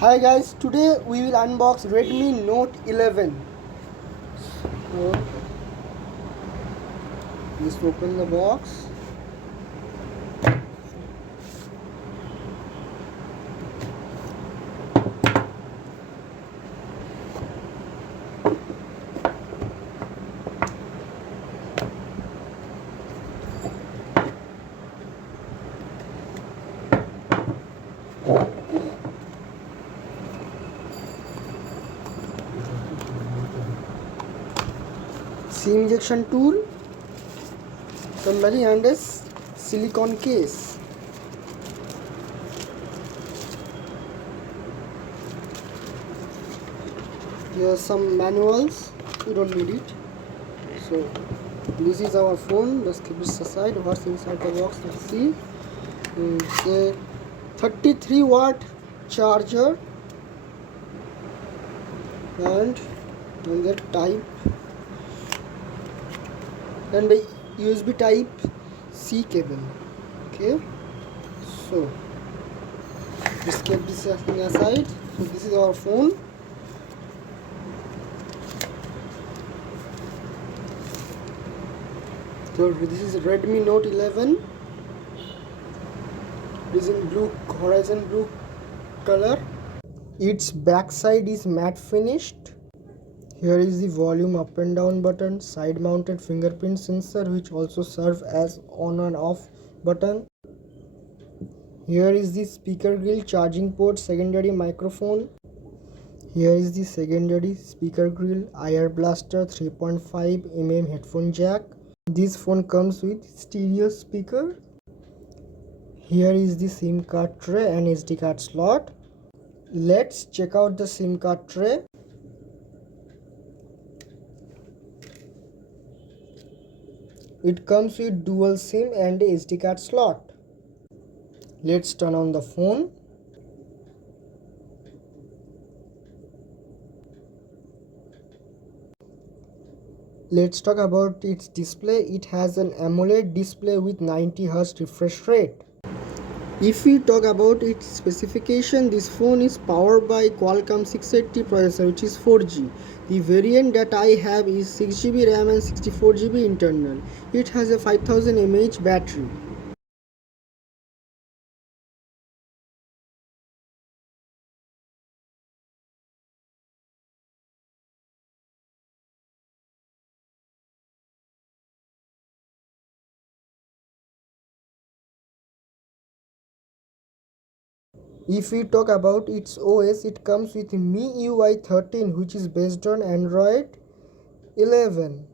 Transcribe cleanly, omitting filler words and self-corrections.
Hi guys, today we will unbox Redmi Note 11. So, just open the box. SIM injection tool, somebody and a silicone case. Here are some manuals, we don't need it. So this is our phone, just keep this aside. What's inside the box, let's see. It's a 33 watt charger and the type and the USB type C cable. Okay, so let's keep this thing aside. So this is our phone. So this is Redmi Note 11. It is in blue, horizon blue color. Its backside is matte finished. Here is the volume up and down button, side mounted fingerprint sensor which also serve as on and off button. Here is the speaker grill, charging port, secondary microphone. Here is the secondary speaker grill, IR blaster, 3.5 mm headphone jack. This phone comes with stereo speaker. Here is the SIM card tray and SD card slot. Let's check out the SIM card tray. It comes with dual SIM and a SD card slot. Let's turn on the phone. Let's talk about its display. It has an AMOLED display with 90Hz refresh rate. If we talk about its specification, this phone is powered by Qualcomm 680 processor, which is 4G. The variant that I have is 6GB RAM and 64GB internal. It has a 5000 mAh battery. If we talk about its OS, it comes with MIUI 13, which is based on Android 11.